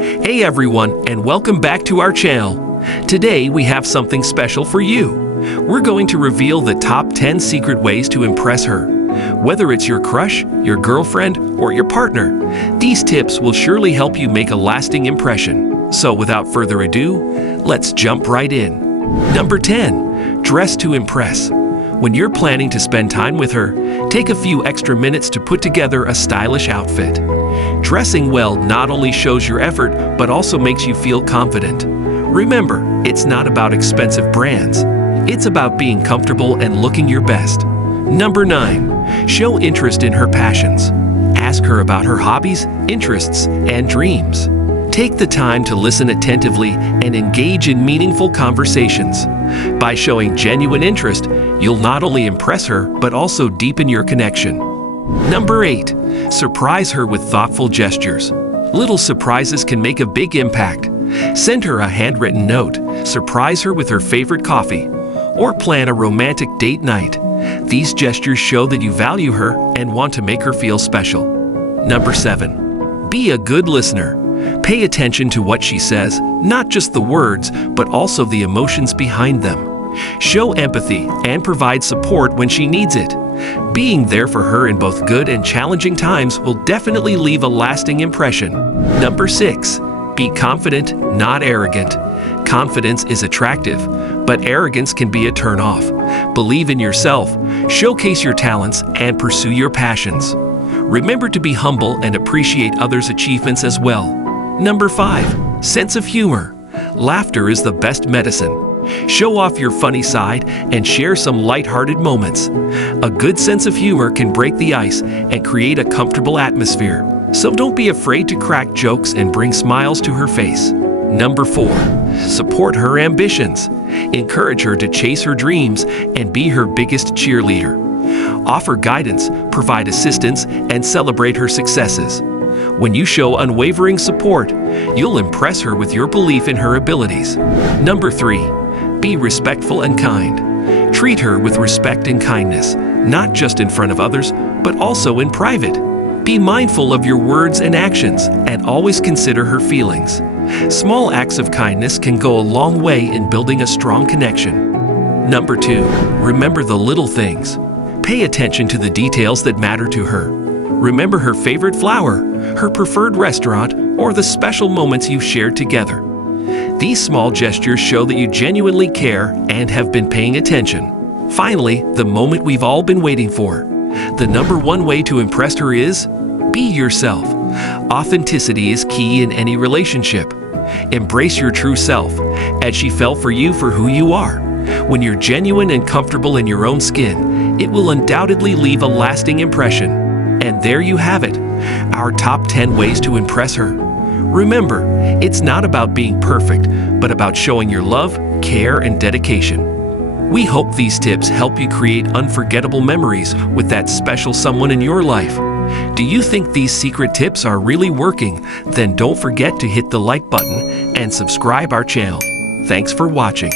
Hey everyone, and welcome back to our channel. Today we have something special for you. We're going to reveal the top 10 secret ways to impress her. Whether it's your crush, your girlfriend, or your partner, these tips will surely help you make a lasting impression. So without further ado, let's jump right in. Number 10. Dress to impress. When you're planning to spend time with her, take a few extra minutes to put together a stylish outfit. Dressing well not only shows your effort, but also makes you feel confident. Remember, it's not about expensive brands. It's about being comfortable and looking your best. Number 9. Show interest in her passions. Ask her about her hobbies, interests, and dreams. Take the time to listen attentively and engage in meaningful conversations. By showing genuine interest, you'll not only impress her, but also deepen your connection. Number 8. Surprise her with thoughtful gestures. Little surprises can make a big impact. Send her a handwritten note, surprise her with her favorite coffee, or plan a romantic date night. These gestures show that you value her and want to make her feel special. Number 7. Be a good listener. Pay attention to what she says, not just the words, but also the emotions behind them. Show empathy and provide support when she needs it. Being there for her in both good and challenging times will definitely leave a lasting impression. Number 6. Be confident, not arrogant. Confidence is attractive, but arrogance can be a turn-off. Believe in yourself, showcase your talents, and pursue your passions. Remember to be humble and appreciate others' achievements as well. Number 5. Sense of humor. Laughter is the best medicine. Show off your funny side and share some lighthearted moments. A good sense of humor can break the ice and create a comfortable atmosphere. So don't be afraid to crack jokes and bring smiles to her face. Number 4. Support her ambitions. Encourage her to chase her dreams and be her biggest cheerleader. Offer guidance, provide assistance, and celebrate her successes. When you show unwavering support, you'll impress her with your belief in her abilities. Number 3. Be respectful and kind. Treat her with respect and kindness, not just in front of others, but also in private. Be mindful of your words and actions, and always consider her feelings. Small acts of kindness can go a long way in building a strong connection. Number 2. Remember the little things. Pay attention to the details that matter to her. Remember her favorite flower, her preferred restaurant, or the special moments you've shared together. These small gestures show that you genuinely care and have been paying attention. Finally, the moment we've all been waiting for. The number 1 way to impress her is be yourself. Authenticity is key in any relationship. Embrace your true self, as she fell for you for who you are. When you're genuine and comfortable in your own skin, it will undoubtedly leave a lasting impression. And there you have it, our top 10 ways to impress her. Remember, it's not about being perfect, but about showing your love, care, and dedication. We hope these tips help you create unforgettable memories with that special someone in your life. Do you think these secret tips are really working? Then don't forget to hit the like button and subscribe our channel. Thanks for watching.